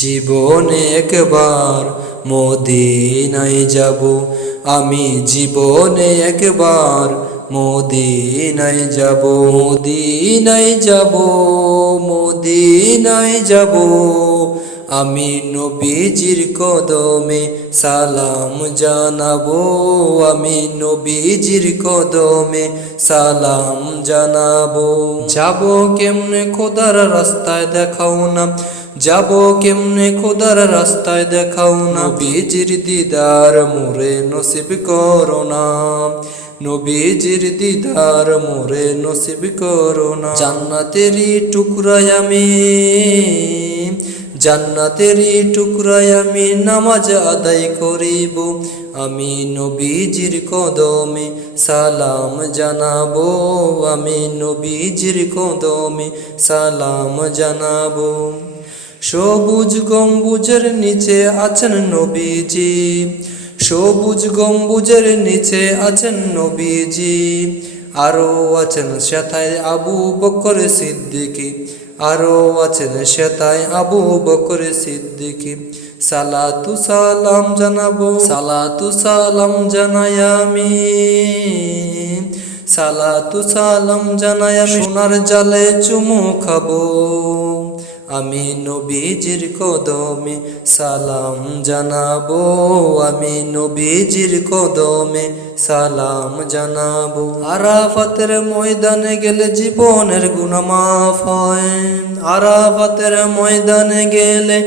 জীবনে একবার মদিনায় যাব, আমি জীবনে একবার মদিনায় যাব, মদিনায় যাব, মদিনায় যাব। আমি নবীজির কদমে সালাম জানাবো, আমি নবীজির কদমে সালাম জানাবো। যাব কেমনে খোদার রাস্তায় দেখাও না, যাব কেমনে খোদার রাস্তায় দেখাও না, নবীজির দিদার মোরে নসিব করো না, নবীজির দিদার মোরে নসিব করো না। জান্নাতেরই টুকরায় আমি, জান্নাতেরই টুকরায় আমি নামাজ আদায় করিব, আমি নবীজির কদমে সালাম জানাবো, আমি নবীজির কদমে সালাম জানাবো। সবুজ গম্বুজের নিচে আছেন নবীজি, সবুজ গম্বুজের নিচে আছেন নবীজি, আরো আছেন সেথায় আবু বকর সিদ্দিকী, আরো আছেন সেথায় আবু বকর সিদ্দিকী। সালাতু সালাম জানাবো, সালাতু সালাম জানাই আমি, সালাতু সালাম জানাই আমি, সোনার জালে চুমু খাবো, আমি নবীজির কদমে সালাম জানাবো, আমি নবীজির কদমে সালাম জানাবো। আরাফাতের ময়দানে গেলে জীবনের গুনাহ মাফ হয়, আরাফাতের ময়দানে গেলে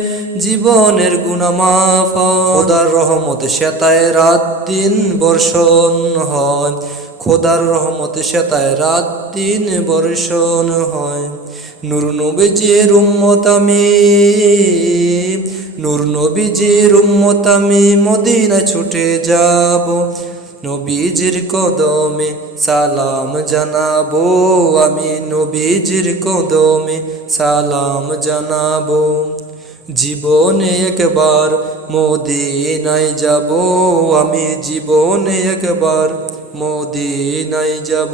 জীবনের গুনাহ মাফ হয়। খোদার রহমতে সেতায় রাত দিন বর্ষণ হয়, খোদার রহমতে সেতায় রাত দিন বর্ষণ হয়। নূর নবীজির উম্মত আমি, নূর নবীজির উম্মত আমি মদিনায় ছুটে যাব, নবীজির কদমে সালাম জানাবো, আমি নবীজির কদমে সালাম জানাবো। জীবনে একবার মদিনায় যাব, আমি জীবনে একবার মদিনায় যাব।